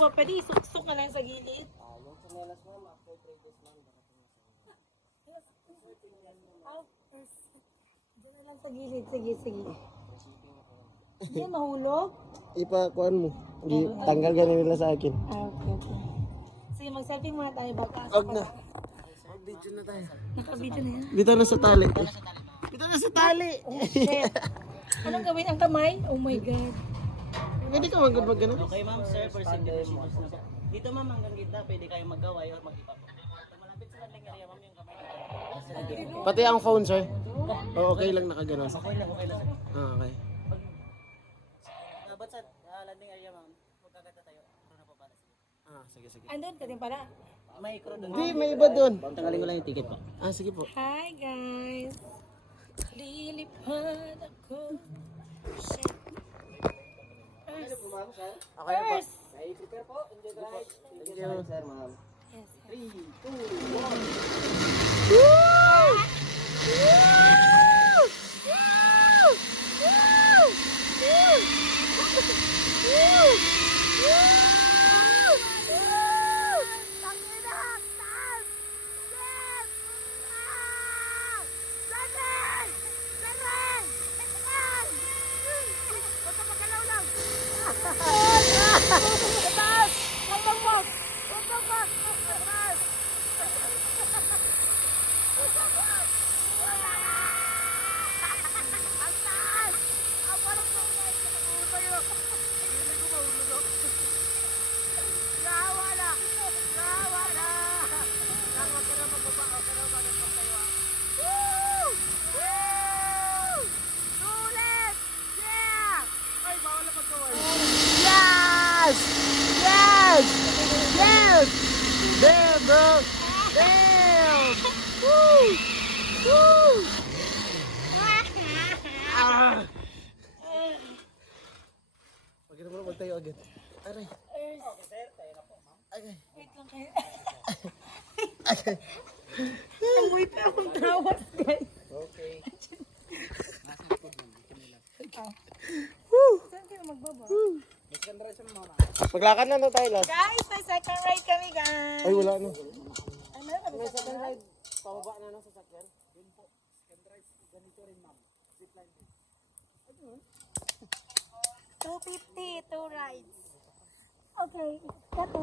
Pwede isuksok na lang sa gilid. Yung chanelas ma'am, after 3 days ma'am, baka Diyan na lang sa gilid. Sige, sige. Hindi, mahulog? ipakuan mo. Tanggal ganun nila sa akin. Okay, okay. Sige, mag-selfie muna tayo baka. Huwag na. Mag-video na tayo. Naka-video na yan. Dito na sa tali. Dito na sa tali. Oh, shit. Anong gawin ang kamay? Oh my God. Pwede ka mag gano'n? Okay ma'am, sir, for safety procedures na po. Dito ma'am, hanggang gitna, pwede kayong maggaway or mag-ipa po. Pag malapit sa landing area ma'am, yung kamay. Pati ang phone, sir. O, okay lang nakaganon. Okay lang sir. Ah, okay. Ba't sa landing area ma'am, huwag kagad tayo. Pero na po para sige. Ah, sige, sige. Andun ka din pala. May crew doon. Hindi, may iba doon. Tanggalin ko lang yung ticket po. Ah, sige po. Hi guys. Lilipad ako. Shit. First. Prepare po. Enjoy the ride. Thank you. Sir, ma'am. Yes. 3, 2, 2. Yes! Yes! Yes! Damn, bro! Damn! Woo! Woo! Ah! Pagkita mo na magtayo agad. Aray. Okay. Wait lang kayo. Amoy pa akong tawas guys. Okay. Saan kayo magbaba? Maglakad na tayo last. Guys, may second ride kami guys. Ay, wala na. Ay, meron kami second ride. Pababa na ng sasakyan. Yun po. Second ride. Ganito rin, ma'am. Zipline din. 250, 2 rides. Okay, ito.